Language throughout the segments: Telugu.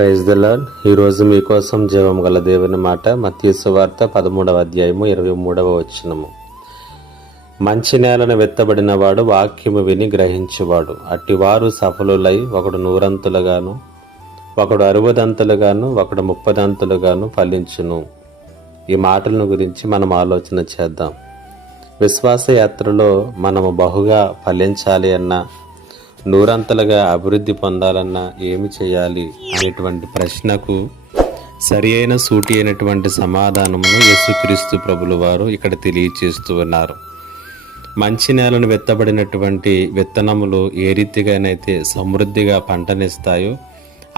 Praise the lord. ఈరోజు మీకోసం జీవం గల దేవుని మాట మత్తయి సువార్త 13వ అధ్యాయము 23వ వచనము. మంచి నేలను విత్తబడిన వాడు వాక్యము విని గ్రహించువాడు. అట్టివారు సఫలులై ఒకడు 100 ఒకడు 60 ఒకడు 30 ఫలించును. ఈ మాటలను గురించి మనం ఆలోచన చేద్దాం. విశ్వాస యాత్రలో మనము బహుగా ఫలించాలి అన్నా, 100 అభివృద్ధి పొందాలన్నా ఏమి చేయాలి అనేటువంటి ప్రశ్నకు సరి అయిన సూటి అయినటువంటి సమాధానమును యేసుక్రీస్తు ప్రభులు వారు ఇక్కడ తెలియచేస్తూ ఉన్నారు. మంచి నేలను విత్తబడినటువంటి విత్తనములు ఏ రీతిగానైతే సమృద్ధిగా పంటనిస్తాయో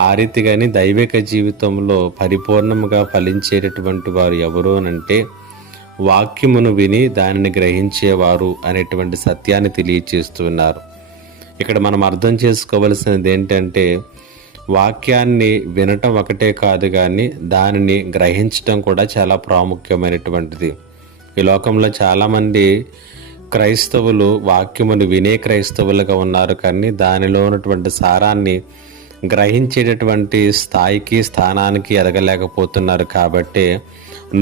ఆ రీతిగాని దైవిక జీవితంలో పరిపూర్ణముగా ఫలించేటటువంటి వారు ఎవరు అనంటే వాక్యమును విని దానిని గ్రహించేవారు అనేటువంటి సత్యాన్ని తెలియచేస్తున్నారు. ఇక్కడ మనం అర్థం చేసుకోవలసినది ఏంటంటే వాక్యాన్ని వినటం ఒకటే కాదు కానీ దానిని గ్రహించటం కూడా చాలా ప్రాముఖ్యమైనటువంటిది. ఈ లోకంలో చాలామంది క్రైస్తవులు వాక్యమును వినే క్రైస్తవులుగా ఉన్నారు, కానీ దానిలో ఉన్నటువంటి సారాన్ని గ్రహించేటటువంటి స్థాయికి స్థానానికి ఎదగలేకపోతున్నారు. కాబట్టి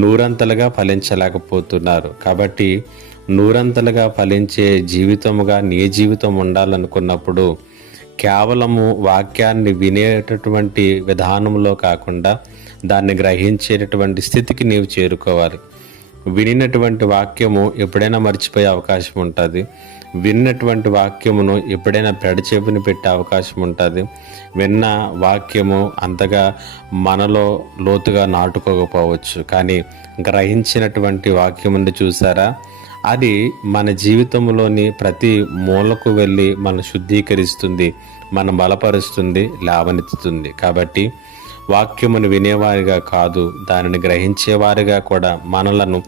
100 ఫలించలేకపోతున్నారు. కాబట్టి 100 ఫలించే జీవితముగా నీ జీవితం ఉండాలనుకున్నప్పుడు కేవలము వాక్యాన్ని వినేటటువంటి విధానంలో కాకుండా దాన్ని గ్రహించేటటువంటి స్థితికి నీవు చేరుకోవాలి. వినినటువంటి వాక్యము ఎప్పుడైనా మర్చిపోయే అవకాశం ఉంటుంది. విన్నటువంటి వాక్యమును ఎప్పుడైనా పెడచెవిని పెట్టే అవకాశం ఉంటుంది. విన్న వాక్యము అంతగా మనలో లోతుగా నాటుకోకపోవచ్చు, కానీ గ్రహించినటువంటి వాక్యముని చూసారా, అది మన జీవితంలోని ప్రతి మూలకు వెళ్ళి మన శుద్ధీకరిస్తుంది, మన బలపరుస్తుంది, లేవనెత్తుతుంది. కాబట్టి వాక్యమును వినేవారిగా కాదు, దానిని గ్రహించేవారిగా కూడా మనలను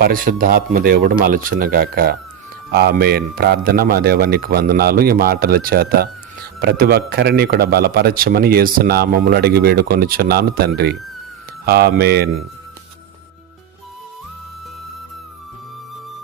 పరిశుద్ధాత్మ దేవుడు మలచునుగాక. ఆమేన్. ప్రార్థన. మా దేవానికి వందనాలు. ఈ మాటల చేత ప్రతి ఒక్కరిని కూడా బలపరచమని యేసు నామములో అడిగి వేడుకొనుచున్నాను తండ్రి. ఆమేన్.